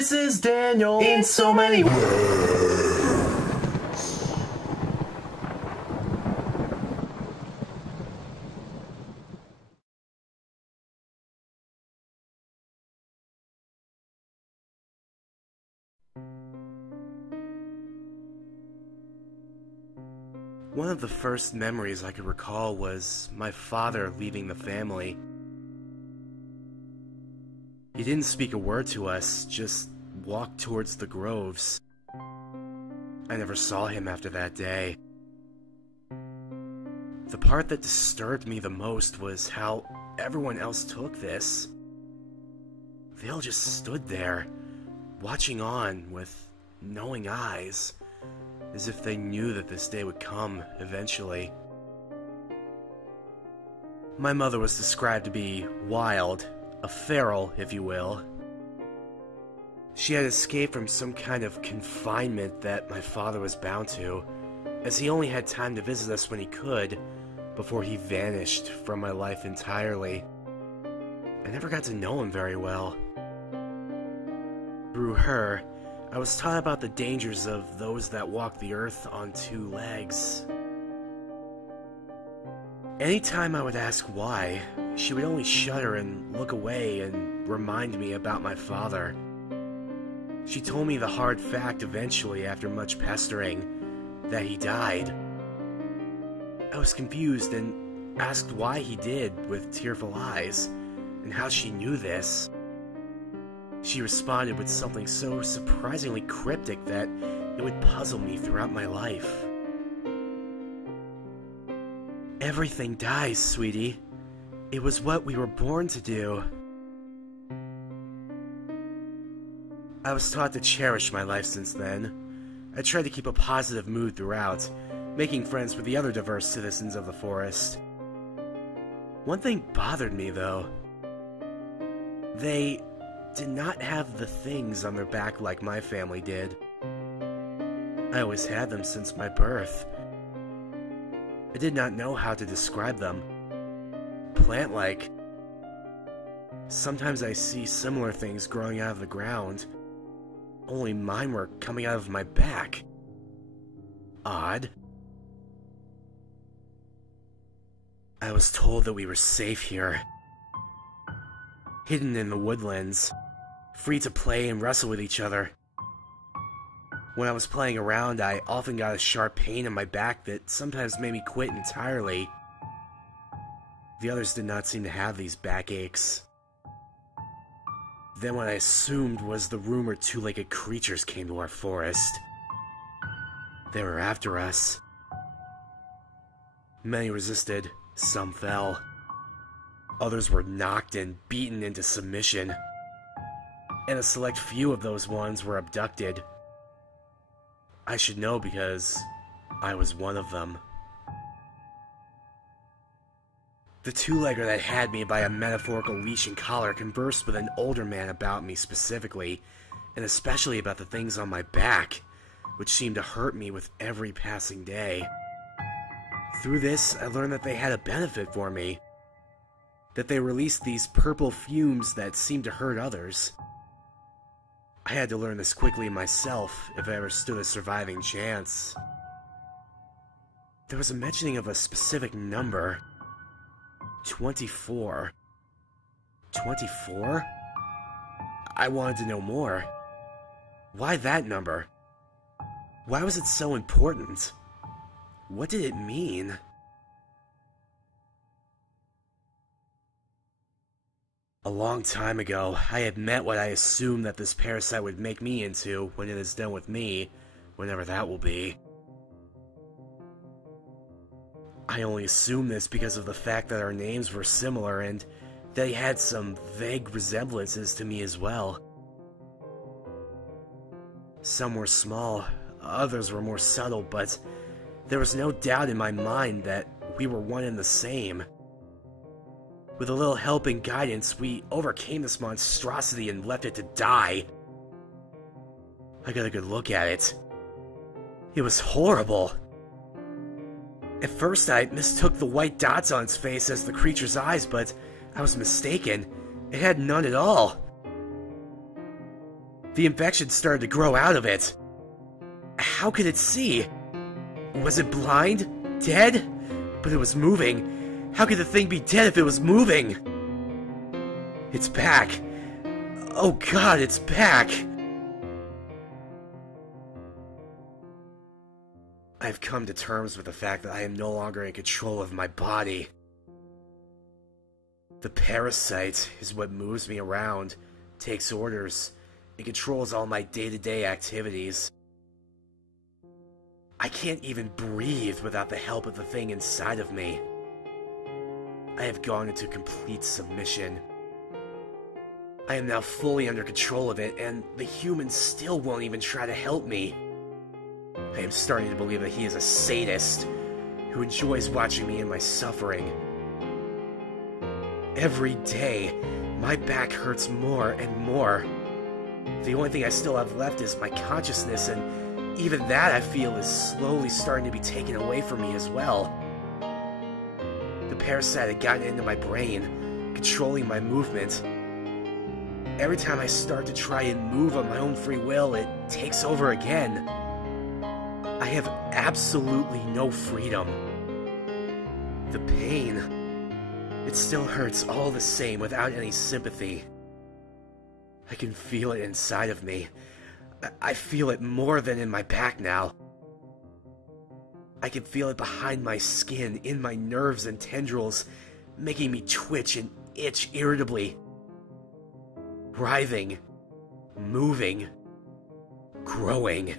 This is Daniel in so many ways. One of the first memories I could recall was my father leaving the family. He didn't speak a word to us, just walked towards the groves. I never saw him after that day. The part that disturbed me the most was how everyone else took this. They all just stood there, watching on with knowing eyes, as if they knew that this day would come eventually. My mother was described to be wild, a feral, if you will. She had escaped from some kind of confinement that my father was bound to, as he only had time to visit us when he could, before he vanished from my life entirely. I never got to know him very well. Through her, I was taught about the dangers of those that walk the earth on two legs. Anytime I would ask why, she would only shudder and look away and remind me about my father. She told me the hard fact eventually, after much pestering, that he died. I was confused and asked why he did with tearful eyes, and how she knew this. She responded with something so surprisingly cryptic that it would puzzle me throughout my life. Everything dies, sweetie. It was what we were born to do. I was taught to cherish my life since then. I tried to keep a positive mood throughout, making friends with the other diverse citizens of the forest. One thing bothered me, though. They did not have the things on their back like my family did. I always had them since my birth. I did not know how to describe them. Plant-like. Sometimes I see similar things growing out of the ground, only mine were coming out of my back. Odd. I was told that we were safe here. Hidden in the woodlands, free to play and wrestle with each other. When I was playing around, I often got a sharp pain in my back that sometimes made me quit entirely. The others did not seem to have these backaches. Then what I assumed was the rumored two-legged creatures came to our forest. They were after us. Many resisted, some fell. Others were knocked and beaten into submission. And a select few of those ones were abducted. I should know because I was one of them. The two-legger that had me by a metaphorical leash and collar conversed with an older man about me specifically, and especially about the things on my back, which seemed to hurt me with every passing day. Through this, I learned that they had a benefit for me. That they released these purple fumes that seemed to hurt others. I had to learn this quickly myself if I ever stood a surviving chance. There was a mentioning of a specific number. 24. 24? I wanted to know more. Why that number? Why was it so important? What did it mean? A long time ago, I had met what I assumed that this parasite would make me into when it is done with me, whenever that will be. I only assume this because of the fact that our names were similar and that he had some vague resemblances to me as well. Some were small, others were more subtle, but there was no doubt in my mind that we were one and the same. With a little help and guidance, we overcame this monstrosity and left it to die. I got a good look at it. It was horrible. At first, I mistook the white dots on its face as the creature's eyes, but I was mistaken. It had none at all. The infection started to grow out of it. How could it see? Was it blind? Dead? But it was moving. How could the thing be dead if it was moving? It's back. Oh God, it's back. I've come to terms with the fact that I am no longer in control of my body. The parasite is what moves me around, takes orders, and controls all my day-to-day activities. I can't even breathe without the help of the thing inside of me. I have gone into complete submission. I am now fully under control of it, and the human still won't even try to help me. I am starting to believe that he is a sadist who enjoys watching me in my suffering. Every day, my back hurts more and more. The only thing I still have left is my consciousness, and even that I feel is slowly starting to be taken away from me as well. The parasite had gotten into my brain, controlling my movement. Every time I start to try and move on my own free will, it takes over again. I have absolutely no freedom. The pain, it still hurts all the same without any sympathy. I can feel it inside of me. I feel it more than in my back now. I can feel it behind my skin, in my nerves and tendrils, making me twitch and itch irritably. Writhing, moving, growing.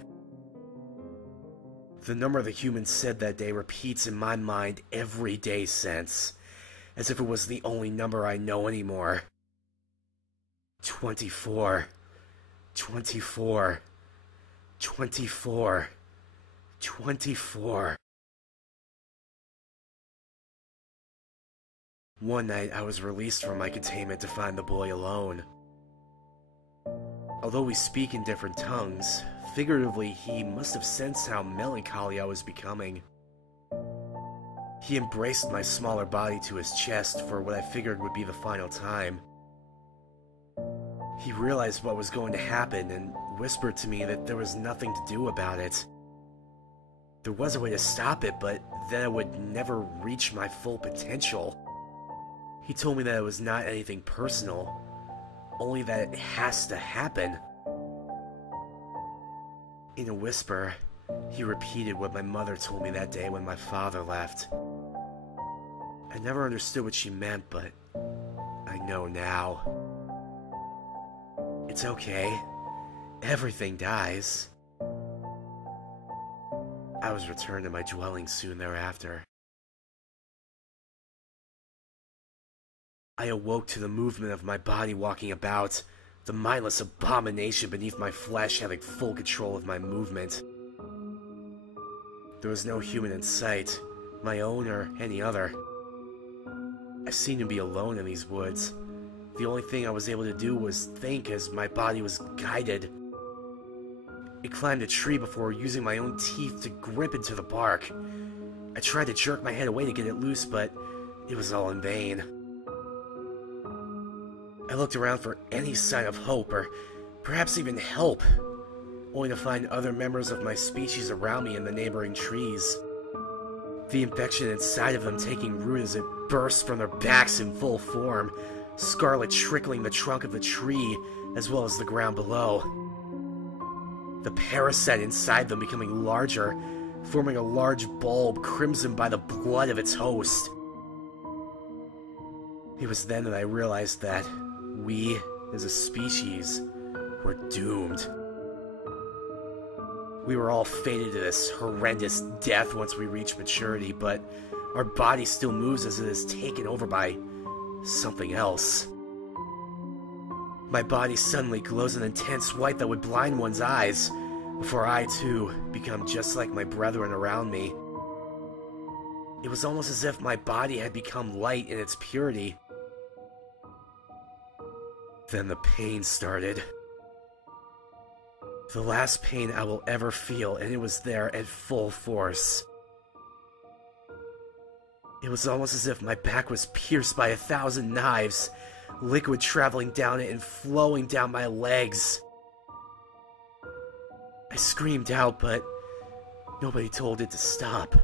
The number the human said that day repeats in my mind every day since, as if it was the only number I know anymore. 24, 24, 24, 24. One night I was released from my containment to find the boy alone. Although we speak in different tongues, figuratively he must have sensed how melancholy I was becoming. He embraced my smaller body to his chest for what I figured would be the final time. He realized what was going to happen and whispered to me that there was nothing to do about it. There was a way to stop it, but then I would never reach my full potential. He told me that it was not anything personal, only that it has to happen. In a whisper, he repeated what my mother told me that day when my father left. I never understood what she meant, but I know now. It's okay. Everything dies. I was returned to my dwelling soon thereafter. I awoke to the movement of my body walking about, the mindless abomination beneath my flesh having full control of my movement. There was no human in sight, my own or any other. I seemed to be alone in these woods. The only thing I was able to do was think as my body was guided. It climbed a tree before using my own teeth to grip into the bark. I tried to jerk my head away to get it loose, but it was all in vain. I looked around for any sign of hope, or perhaps even help, only to find other members of my species around me in the neighboring trees. The infection inside of them taking root as it burst from their backs in full form, scarlet trickling the trunk of the tree as well as the ground below. The parasite inside them becoming larger, forming a large bulb crimson by the blood of its host. It was then that I realized that we, as a species, were doomed. We were all fated to this horrendous death once we reach maturity, but our body still moves as it is taken over by something else. My body suddenly glows an intense white that would blind one's eyes, before I, too, become just like my brethren around me. It was almost as if my body had become light in its purity. Then the pain started. The last pain I will ever feel, and it was there at full force. It was almost as if my back was pierced by 1,000 knives, liquid traveling down it and flowing down my legs. I screamed out, but nobody told it to stop.